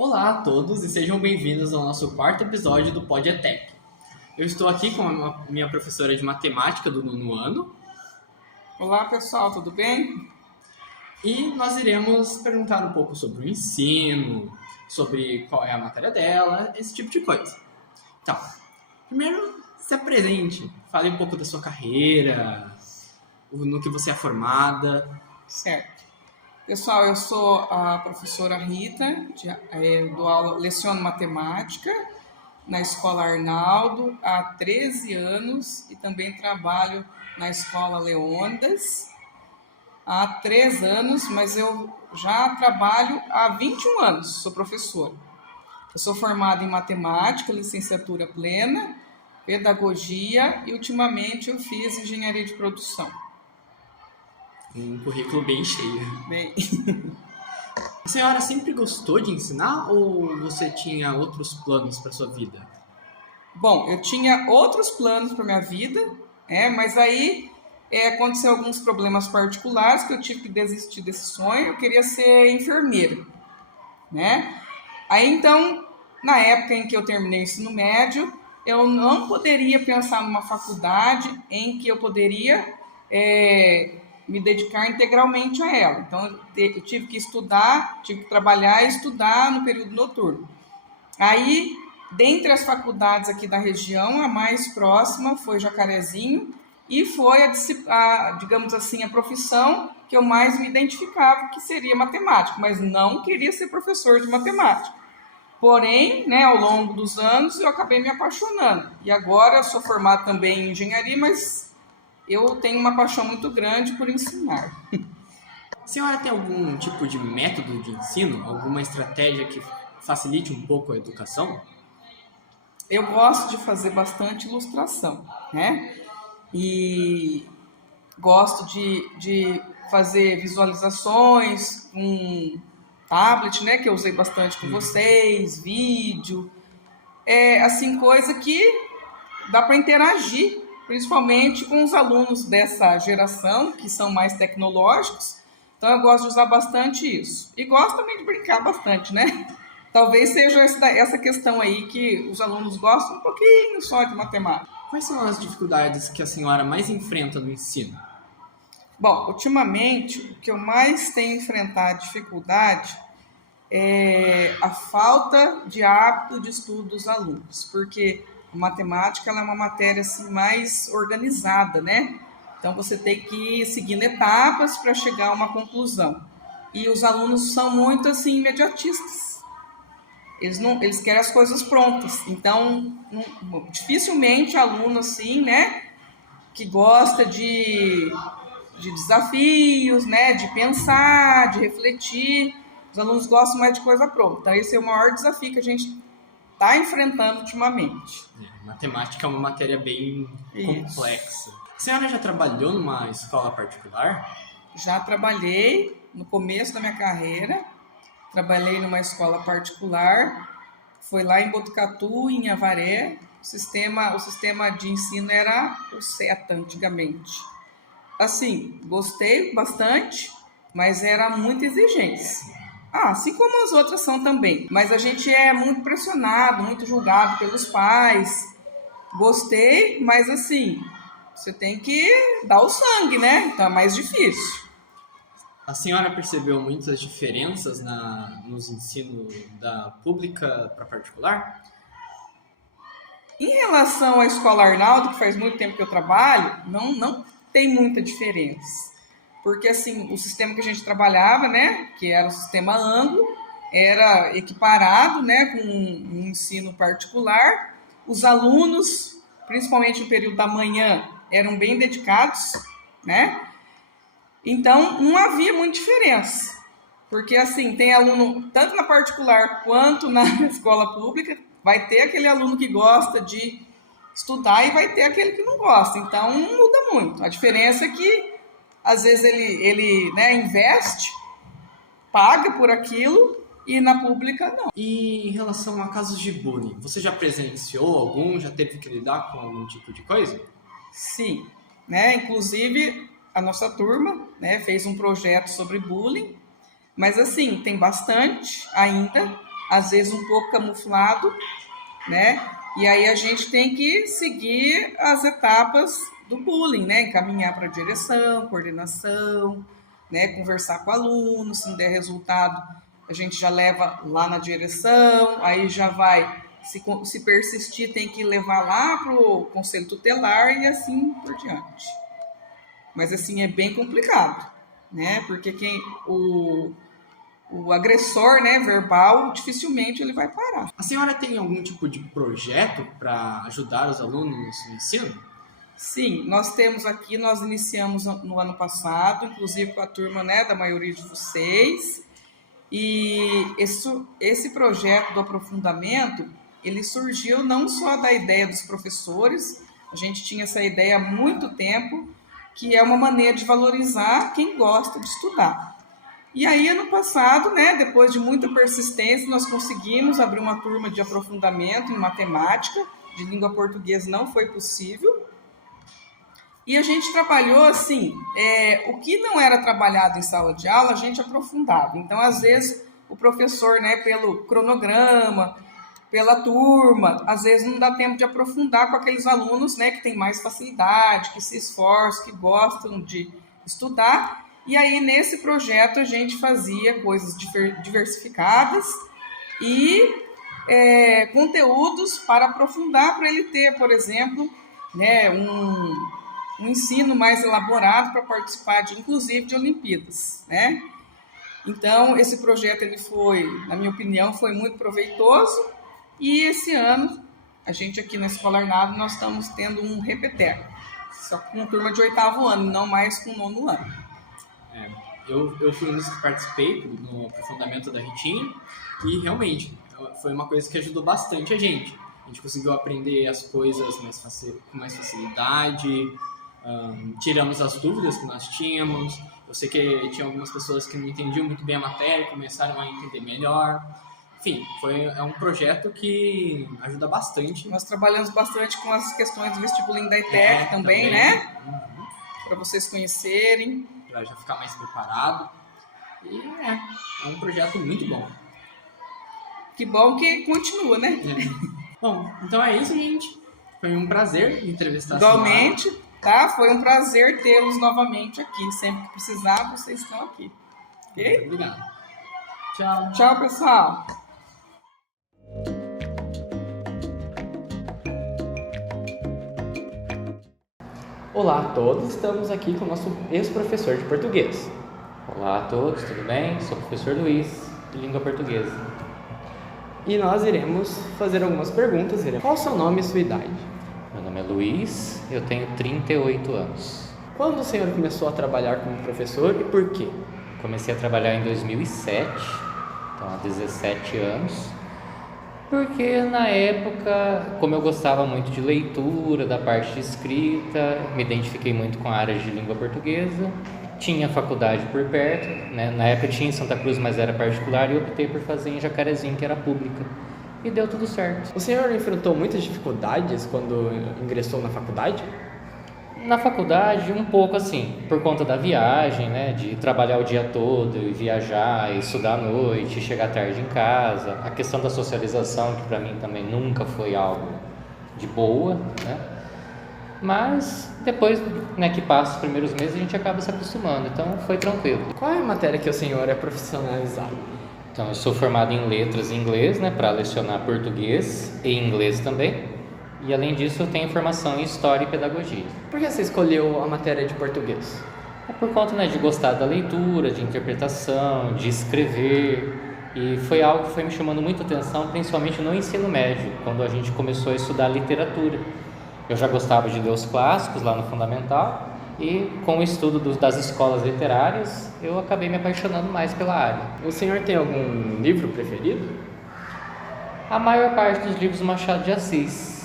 Olá a todos e sejam bem-vindos ao nosso quarto episódio do Podiatec. Eu estou aqui com a minha professora de matemática do nono ano Olá pessoal, tudo bem? e nós iremos perguntar um pouco sobre o ensino, sobre qual é a matéria dela, esse tipo de coisa. Então, primeiro se apresente, fale um pouco da sua carreira, no que você é formada. Certo. Pessoal, eu sou a professora Rita, dou aula, leciono matemática na Escola Arnaldo há 13 anos e também trabalho na Escola Leônidas há 3 anos, mas eu já trabalho há 21 anos, sou professora. Eu sou formada em matemática, licenciatura plena, pedagogia e ultimamente eu fiz engenharia de produção. Um currículo bem cheio. Bem, A senhora sempre gostou de ensinar ou você tinha outros planos para sua vida? bom, eu tinha outros planos para minha vida, mas aí aconteceu alguns problemas particulares que eu tive que desistir desse sonho. Eu queria ser enfermeira, né? Aí então, na época em que eu terminei o ensino médio, eu não poderia pensar numa faculdade em que eu poderia me dedicar integralmente a ela. Então, eu tive que estudar, tive que trabalhar e estudar no período noturno. Aí, dentre as faculdades aqui da região, a mais próxima foi Jacarezinho e foi, digamos assim, a profissão que eu mais me identificava, que seria matemática, mas não queria ser professor de matemática. Porém, ao longo dos anos, eu acabei me apaixonando. E agora eu sou formado também em engenharia, mas eu tenho uma paixão muito grande por ensinar. A senhora tem algum tipo de método de ensino? Alguma estratégia que facilite um pouco a educação? Eu gosto de fazer bastante ilustração, né? E gosto de fazer visualizações com tablet, né? Que eu usei bastante com vocês, vídeo. Assim, coisa que dá para interagir, principalmente com os alunos dessa geração, que são mais tecnológicos. Então, eu gosto de usar bastante isso. E gosto também de brincar bastante, né? Talvez seja essa questão aí que os alunos gostam um pouquinho só de matemática. Quais são as dificuldades que a senhora mais enfrenta no ensino? Bom, ultimamente, o que eu mais tenho enfrentado dificuldade é a falta de hábito de estudo dos alunos, porque a matemática ela é uma matéria assim, mais organizada, né? Então, você tem que ir seguindo etapas para chegar a uma conclusão. E os alunos são muito assim, imediatistas. Eles querem as coisas prontas. Então, dificilmente aluno assim, né, que gosta de desafios, né, de pensar, de refletir. Os alunos gostam mais de coisa pronta. Então, esse é o maior desafio que a gente está enfrentando ultimamente. Matemática é uma matéria bem complexa. A senhora já trabalhou numa escola particular? Já trabalhei no começo da minha carreira, trabalhei numa escola particular, foi lá em Botucatu, em Avaré. O sistema de ensino era o SETA antigamente. Assim, gostei bastante, mas era muita exigência. Assim como as outras são também. Mas a gente é muito pressionado, muito julgado pelos pais. Gostei, mas assim, você tem que dar o sangue, né? Então é mais difícil. A senhora percebeu muitas diferenças nos ensinos da pública para particular? Em relação à Escola Arnaldo, que faz muito tempo que eu trabalho, não tem muita diferença. Porque assim, o sistema que a gente trabalhava, né, que era o sistema Anglo, era equiparado, né, com um ensino particular. Os alunos, principalmente no período da manhã, eram bem dedicados, né? Então, não havia muita diferença. Porque assim, tem aluno, tanto na particular quanto na escola pública, vai ter aquele aluno que gosta de estudar e vai ter aquele que não gosta. Então, não muda muito. A diferença é que, às vezes, ele investe, paga por aquilo, e na pública, não. E em relação a casos de bullying, você já presenciou algum? Já teve que lidar com algum tipo de coisa? Sim. Inclusive, a nossa turma fez um projeto sobre bullying, mas, assim, tem bastante ainda, às vezes um pouco camuflado, né? E aí a gente tem que seguir as etapas do bullying, né? Encaminhar para a direção, coordenação, né? Conversar com o aluno, se não der resultado, a gente já leva lá na direção, aí já vai, se persistir, tem que levar lá para o conselho tutelar e assim por diante. Mas assim, é bem complicado, né? Porque o agressor, né, verbal, dificilmente ele vai parar. A senhora tem algum tipo de projeto para ajudar os alunos no ensino? Sim, nós temos aqui, nós iniciamos no ano passado, inclusive com a turma, né, da maioria de vocês, e esse projeto do aprofundamento, ele surgiu não só da ideia dos professores, a gente tinha essa ideia há muito tempo, que é uma maneira de valorizar quem gosta de estudar. E aí, ano passado, né, depois de muita persistência, nós conseguimos abrir uma turma de aprofundamento em matemática, de língua portuguesa não foi possível. E a gente trabalhou assim, o que não era trabalhado em sala de aula, a gente aprofundava. Então, às vezes, o professor, né, pelo cronograma, pela turma, às vezes não dá tempo de aprofundar com aqueles alunos, né, que têm mais facilidade, que se esforçam, que gostam de estudar. E aí, nesse projeto, a gente fazia coisas diversificadas e conteúdos para aprofundar, para ele ter, por exemplo, né, um ensino mais elaborado para participar, inclusive, de Olimpíadas, né? Então, esse projeto, ele foi, na minha opinião, foi muito proveitoso. E esse ano, a gente aqui na Escola Arnaldo, nós estamos tendo um repeteco, só com turma de 8º ano, não mais com 9º ano. Eu fui um dos que participei no aprofundamento da Ritinha e realmente foi uma coisa que ajudou bastante a gente. A gente conseguiu aprender as coisas com mais facilidade, tiramos as dúvidas que nós tínhamos. Eu sei que tinha algumas pessoas que não entendiam muito bem a matéria, começaram a entender melhor. Enfim, é um projeto que ajuda bastante. Nós trabalhamos bastante com as questões do vestibulinho da ETEC também, né? Uhum. Para vocês conhecerem. Para já ficar mais preparado. E é um projeto muito bom. Que bom que continua, né? Bom, então é isso, gente. Foi um prazer entrevistar igualmente, a senhora. Tá? Foi um prazer tê-los novamente aqui. Sempre que precisar, vocês estão aqui. Ok? Muito obrigado. Tchau. Tchau, pessoal. Olá a todos, estamos aqui com o nosso ex-professor de português. Olá a todos, tudo bem? Sou o professor Luiz, de língua portuguesa. E nós iremos fazer algumas perguntas. Qual o seu nome e sua idade? Meu nome é Luiz, eu tenho 38 anos. Quando o senhor começou a trabalhar como professor e por quê? Comecei a trabalhar em 2007, então há 17 anos. Porque na época, como eu gostava muito de leitura, da parte de escrita, me identifiquei muito com a área de língua portuguesa, tinha faculdade por perto, né? Na época tinha em Santa Cruz, mas era particular, e eu optei por fazer em Jacarezinho, que era pública, e deu tudo certo. O senhor enfrentou muitas dificuldades quando ingressou na faculdade? Na faculdade, um pouco assim, por conta da viagem, né, de trabalhar o dia todo e viajar, estudar à noite, chegar tarde em casa, a questão da socialização, que para mim também nunca foi algo de boa, né, mas depois, né, que passa os primeiros meses, a gente acaba se acostumando, então foi tranquilo. Qual é a matéria que o senhor é profissionalizado? Então, eu sou formado em letras em inglês, né, para lecionar português e inglês também. E além disso, eu tenho formação em História e Pedagogia. Por que você escolheu a matéria de português? É por conta, né, de gostar da leitura, de interpretação, de escrever. E foi algo que foi me chamando muita atenção, principalmente no ensino médio, quando a gente começou a estudar literatura. Eu já gostava de ler os clássicos lá no Fundamental e com o estudo das escolas literárias, eu acabei me apaixonando mais pela área. O senhor tem algum livro preferido? A maior parte dos livros do Machado de Assis.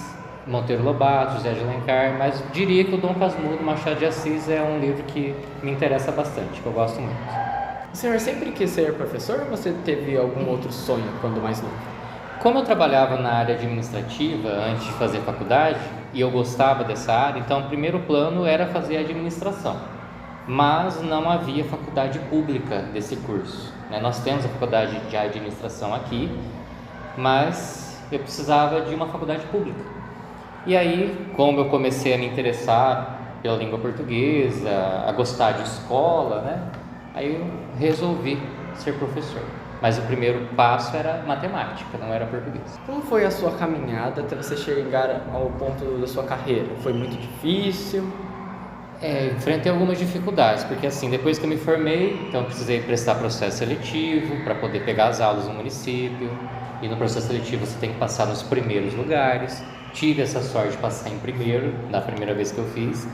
Monteiro Lobato, José de Alencar, mas diria que o Dom Casmurro, do Machado de Assis, é um livro que me interessa bastante, que eu gosto muito. O senhor sempre quis ser professor ou você teve algum outro sonho quando mais novo? Como eu trabalhava na área administrativa antes de fazer faculdade, e eu gostava dessa área, então o primeiro plano era fazer administração, mas não havia faculdade pública desse curso. Nós temos a faculdade de administração aqui, mas eu precisava de uma faculdade pública. E aí, como eu comecei a me interessar pela língua portuguesa, a gostar de escola, né? Aí eu resolvi ser professor. Mas o primeiro passo era matemática, não era português. Como foi a sua caminhada até você chegar ao ponto da sua carreira? Foi muito difícil? Enfrentei algumas dificuldades, porque assim, depois que eu me formei, então eu precisei prestar processo seletivo para poder pegar as aulas no município, e no processo seletivo você tem que passar nos primeiros lugares. Tive essa sorte de passar em primeiro, na primeira vez que eu fiz,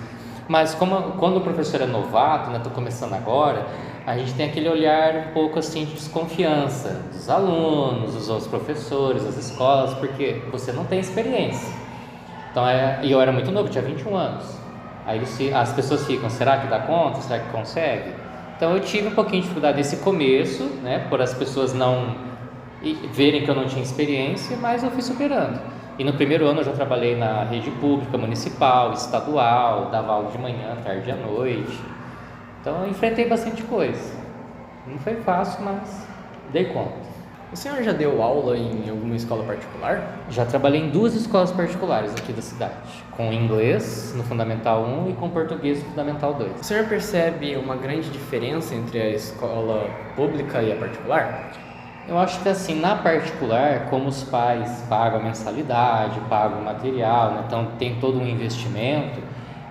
mas quando o professor é novato, né, estou começando agora, a gente tem aquele olhar um pouco assim de desconfiança dos alunos, dos outros professores, das escolas, porque você não tem experiência. Então, e eu era muito novo, tinha 21 anos. Aí as pessoas ficam, será que dá conta? Será que consegue? Então eu tive um pouquinho de dificuldade nesse começo, né, por as pessoas não verem que eu não tinha experiência, mas eu fui superando. E no primeiro ano eu já trabalhei na rede pública, municipal, estadual, dava aula de manhã, tarde e à noite. Então eu enfrentei bastante coisa. Não foi fácil, mas dei conta. O senhor já deu aula em alguma escola particular? Já trabalhei em 2 escolas particulares aqui da cidade, com inglês no Fundamental 1 e com português no Fundamental 2. O senhor percebe uma grande diferença entre a escola pública e a particular? Eu acho que assim, na particular, como os pais pagam a mensalidade, pagam o material, né, então tem todo um investimento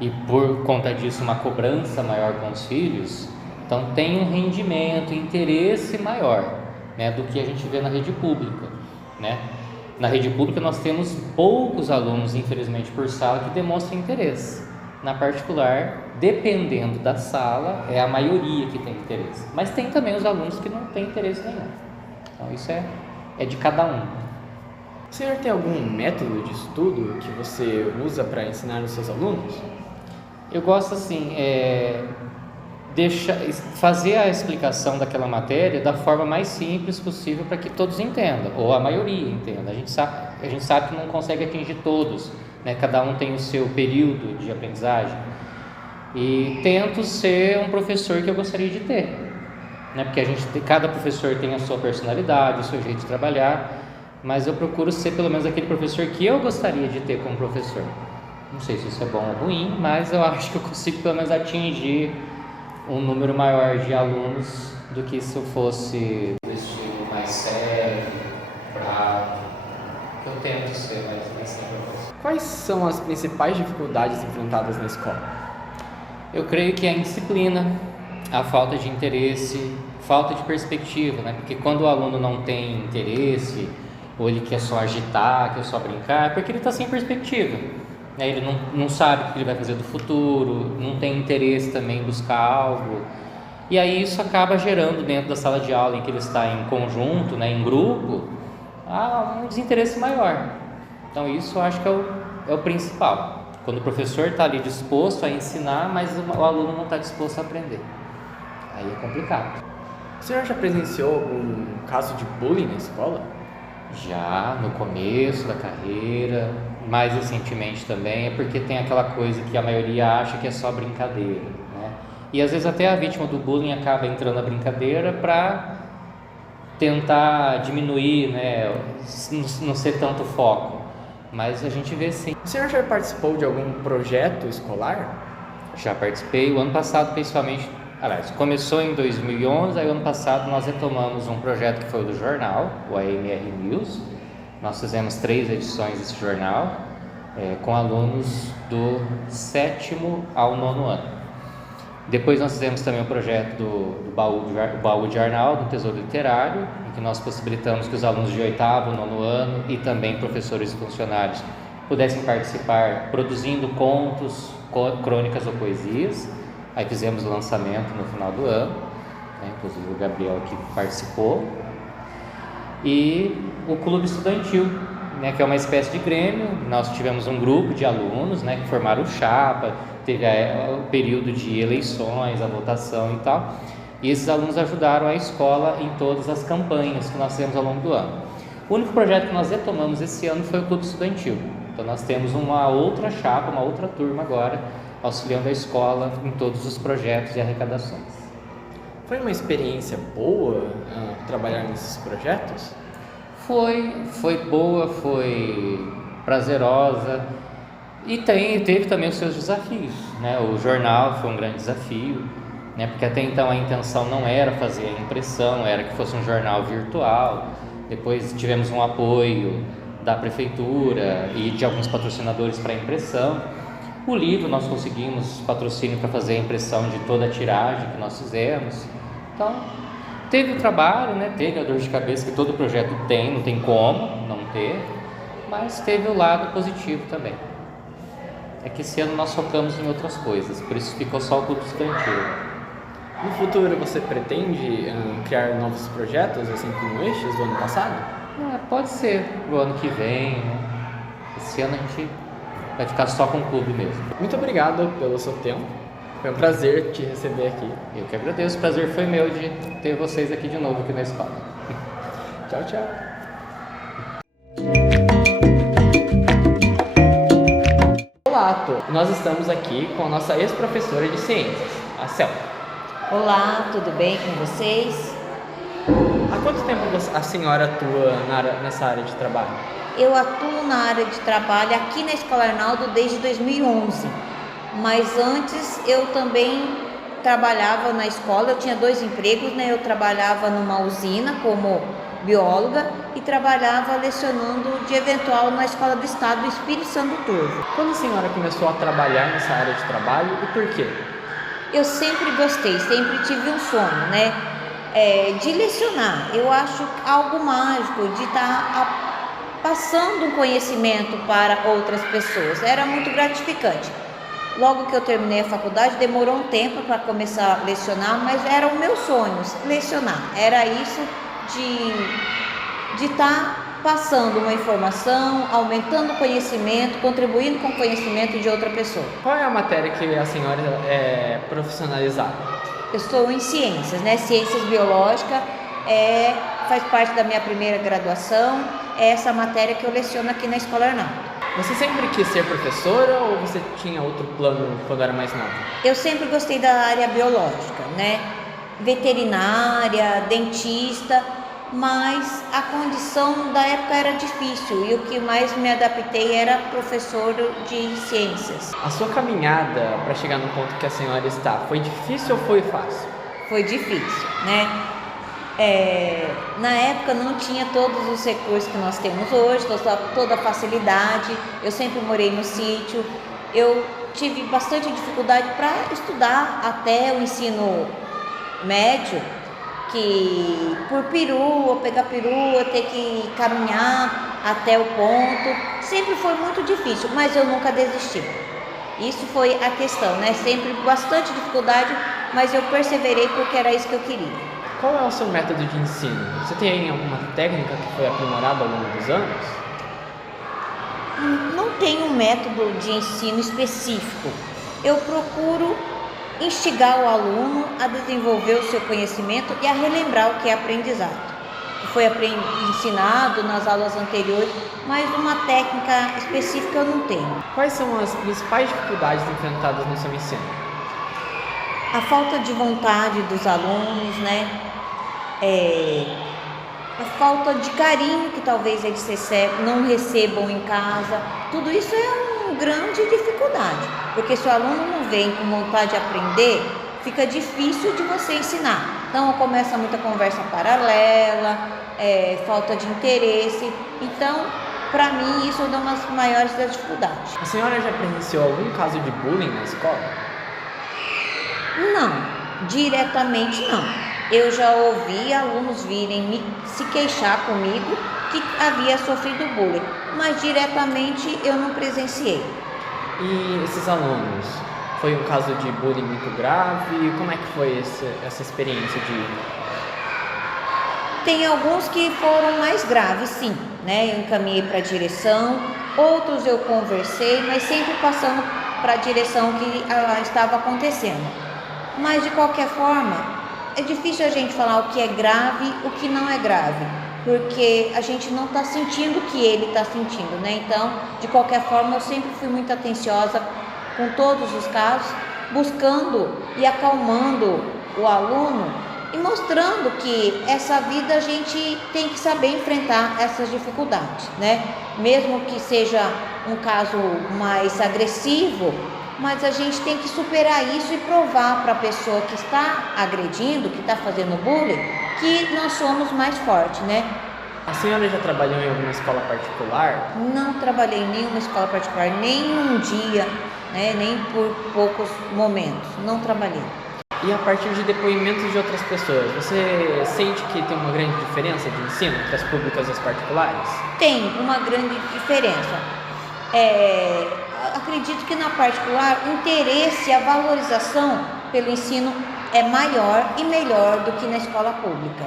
e por conta disso uma cobrança maior com os filhos, então tem um rendimento, interesse maior, né, do que a gente vê na rede pública, né? Na rede pública nós temos poucos alunos, infelizmente, por sala que demonstram interesse. Na particular, dependendo da sala, é a maioria que tem interesse, mas tem também os alunos que não têm interesse nenhum. Então isso é de cada um. O senhor tem algum método de estudo que você usa para ensinar os seus alunos? Eu gosto assim, fazer a explicação daquela matéria da forma mais simples possível para que todos entendam, ou a maioria entenda. A gente sabe que não consegue atingir todos, né? Cada um tem o seu período de aprendizagem. E tento ser um professor que eu gostaria de ter. Né? Porque cada professor tem a sua personalidade, o seu jeito de trabalhar, mas eu procuro ser pelo menos aquele professor que eu gostaria de ter como professor. Não sei se isso é bom ou ruim, mas eu acho que eu consigo pelo menos atingir um número maior de alunos do que se eu fosse do estilo mais sério, bravo, que eu tento ser, mas nem sempre eu posso. Quais são as principais dificuldades enfrentadas na escola? Eu creio que é a indisciplina, a falta de interesse, falta de perspectiva, né? Porque quando o aluno não tem interesse, ou ele quer só agitar, quer só brincar, é porque ele está sem perspectiva, né? Ele não sabe o que ele vai fazer do futuro, não tem interesse também em buscar algo, e aí isso acaba gerando dentro da sala de aula em que ele está em conjunto, né, em grupo, um desinteresse maior. Então isso eu acho que é o principal, quando o professor está ali disposto a ensinar, mas o aluno não está disposto a aprender. Aí é complicado. O senhor já presenciou algum caso de bullying na escola? Já, no começo da carreira, mais recentemente também, é porque tem aquela coisa que a maioria acha que é só brincadeira, né? E às vezes até a vítima do bullying acaba entrando na brincadeira para tentar diminuir, né? Não ser tanto foco, mas a gente vê sim. O senhor já participou de algum projeto escolar? Já participei, o ano passado principalmente. Aliás, começou em 2011, aí ano passado nós retomamos um projeto que foi do jornal, o AMR News. Nós fizemos 3 edições desse jornal, com alunos do 7º ao 9º ano. Depois nós fizemos também o projeto do baú de jornal, do Tesouro Literário, em que nós possibilitamos que os alunos de 8º, 9º ano e também professores e funcionários pudessem participar produzindo contos, crônicas ou poesias. Aí fizemos o lançamento no final do ano, né? Inclusive o Gabriel aqui participou. E o Clube Estudantil, né? Que é uma espécie de grêmio. Nós tivemos um grupo de alunos, né? Que formaram chapa, teve o período de eleições, a votação e tal. E esses alunos ajudaram a escola em todas as campanhas que nós fizemos ao longo do ano. O único projeto que nós retomamos esse ano foi o Clube Estudantil. Então nós temos uma outra chapa, uma outra turma agora, auxiliando a escola em todos os projetos e arrecadações. Foi uma experiência boa trabalhar nesses projetos? Foi boa, foi prazerosa e teve também os seus desafios, né? O jornal foi um grande desafio, né? Porque até então a intenção não era fazer a impressão, era que fosse um jornal virtual. Depois tivemos um apoio da prefeitura e de alguns patrocinadores para a impressão. O livro nós conseguimos patrocínio para fazer a impressão de toda a tiragem que nós fizemos. Então teve o trabalho, né? Teve a dor de cabeça que todo projeto tem, não tem como não ter, mas teve o lado positivo também. É que esse ano nós focamos em outras coisas, por isso ficou só o clube estudantil. No futuro você pretende criar novos projetos, assim como estes do ano passado? Pode ser pro ano que vem, né? Esse ano a gente vai ficar só com o clube mesmo. Muito obrigado pelo seu tempo. Foi um prazer te receber aqui. Eu que agradeço, o prazer foi meu de ter vocês aqui de novo aqui na escola. Tchau, tchau. Olá, Tô. Nós estamos aqui com a nossa ex-professora de ciências, a Selma. Olá, tudo bem com vocês? Há quanto tempo a senhora atua nessa área de trabalho? Eu atuo na área de trabalho aqui na Escola Arnaldo desde 2011, mas antes eu também trabalhava na escola, eu tinha 2 empregos, né? Eu trabalhava numa usina como bióloga e trabalhava lecionando de eventual na Escola do Estado do Espírito Santo do Turvo. Quando a senhora começou a trabalhar nessa área de trabalho e por quê? Eu sempre gostei, sempre tive um sonho, né? De lecionar. Eu acho algo mágico, de estar passando um conhecimento para outras pessoas. Era muito gratificante. Logo que eu terminei a faculdade, demorou um tempo para começar a lecionar, mas era o meu sonho, lecionar. Era isso de estar passando uma informação, aumentando o conhecimento, contribuindo com o conhecimento de outra pessoa. Qual é a matéria que a senhora é profissionalizada? Eu estou em ciências, né? Ciências biológicas, faz parte da minha primeira graduação, é essa matéria que eu leciono aqui na Escola Arnaldo. Você sempre quis ser professora ou você tinha outro plano quando era mais nova? Eu sempre gostei da área biológica, né? Veterinária, dentista, mas a condição da época era difícil e o que mais me adaptei era professor de ciências. A sua caminhada para chegar no ponto que a senhora está, foi difícil ou foi fácil? Foi difícil, né? Na época não tinha todos os recursos que nós temos hoje, toda a facilidade. Eu sempre morei no sítio. Eu tive bastante dificuldade para estudar até o ensino médio, que por perua, pegar perua, ter que caminhar até o ponto, sempre foi muito difícil, mas eu nunca desisti. Isso foi a questão, né? Sempre bastante dificuldade, mas eu perseverei porque era isso que eu queria. Qual é o seu método de ensino? Você tem alguma técnica que foi aprimorada ao longo dos anos? Não tenho um método de ensino específico. Eu procuro instigar o aluno a desenvolver o seu conhecimento e a relembrar o que é aprendizado. Foi ensinado nas aulas anteriores, mas uma técnica específica eu não tenho. Quais são as principais dificuldades enfrentadas no seu ensino? A falta de vontade dos alunos, né? A falta de carinho que talvez eles não recebam em casa. Tudo isso é uma grande dificuldade, porque se o aluno não vem com vontade de aprender, fica difícil de você ensinar. Então começa muita conversa paralela, falta de interesse. Então, para mim, isso é uma das maiores das dificuldades. A senhora já presenciou algum caso de bullying na escola? Não, diretamente não. Eu já ouvi alunos virem se queixar comigo que havia sofrido bullying, mas diretamente eu não presenciei. E esses alunos, foi um caso de bullying muito grave? Como é que foi essa experiência de... Tem alguns que foram mais graves, sim, né? Eu encaminhei para a direção, outros eu conversei, mas sempre passando para a direção que estava acontecendo. Mas de qualquer forma, é difícil a gente falar o que é grave, o que não é grave, porque a gente não está sentindo o que ele está sentindo, né? Então, de qualquer forma, eu sempre fui muito atenciosa com todos os casos, buscando e acalmando o aluno e mostrando que essa vida a gente tem que saber enfrentar essas dificuldades, né? Mesmo que seja um caso mais agressivo, mas a gente tem que superar isso e provar para a pessoa que está agredindo, que está fazendo bullying, que nós somos mais fortes, né? A senhora já trabalhou em alguma escola particular? Não trabalhei em nenhuma escola particular, nem um dia, né? Nem por poucos momentos, não trabalhei. E a partir de depoimentos de outras pessoas, você sente que tem uma grande diferença de ensino entre as públicas e as particulares? Tem uma grande diferença. Acredito que na particular o interesse, a valorização pelo ensino é maior e melhor do que na escola pública.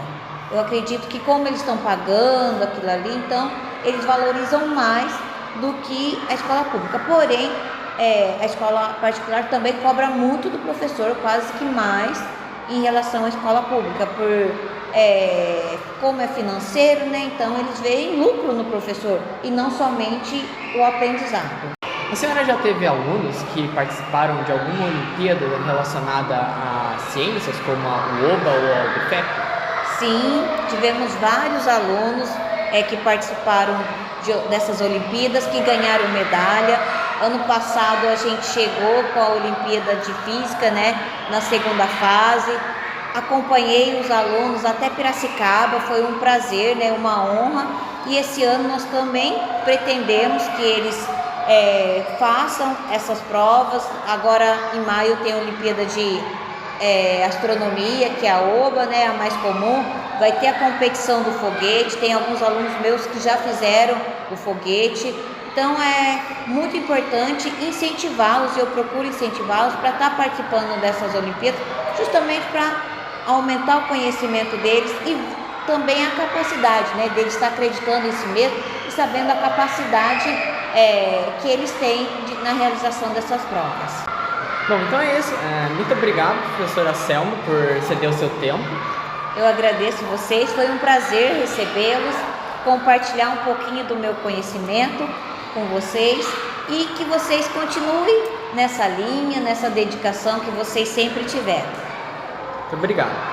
Eu acredito que como eles estão pagando aquilo ali, então eles valorizam mais do que a escola pública. Porém, a escola particular também cobra muito do professor, quase que mais em relação à escola pública, como é financeiro, né? Então eles veem lucro no professor e não somente o aprendizado. A senhora já teve alunos que participaram de alguma Olimpíada relacionada a ciências, como o OBA ou a UFEP? Sim, tivemos vários alunos que participaram dessas Olimpíadas, que ganharam medalha. Ano passado a gente chegou com a Olimpíada de Física, né, na segunda fase. Acompanhei os alunos até Piracicaba, foi um prazer, né, uma honra. E esse ano nós também pretendemos que eles façam essas provas. Agora em maio tem a Olimpíada de Astronomia, que é a OBA, né, a mais comum. Vai ter a competição do foguete, tem alguns alunos meus que já fizeram o foguete. Então é muito importante incentivá-los, eu procuro incentivá-los para estar participando dessas Olimpíadas, justamente para aumentar o conhecimento deles e também a capacidade, né, deles estar acreditando em si mesmo e sabendo a capacidade que eles têm na realização dessas provas. Bom, então é isso. Muito obrigado, professora Selma, por ceder o seu tempo. Eu agradeço vocês, foi um prazer recebê-los, compartilhar um pouquinho do meu conhecimento com vocês e que vocês continuem nessa linha, nessa dedicação que vocês sempre tiveram. Muito obrigado.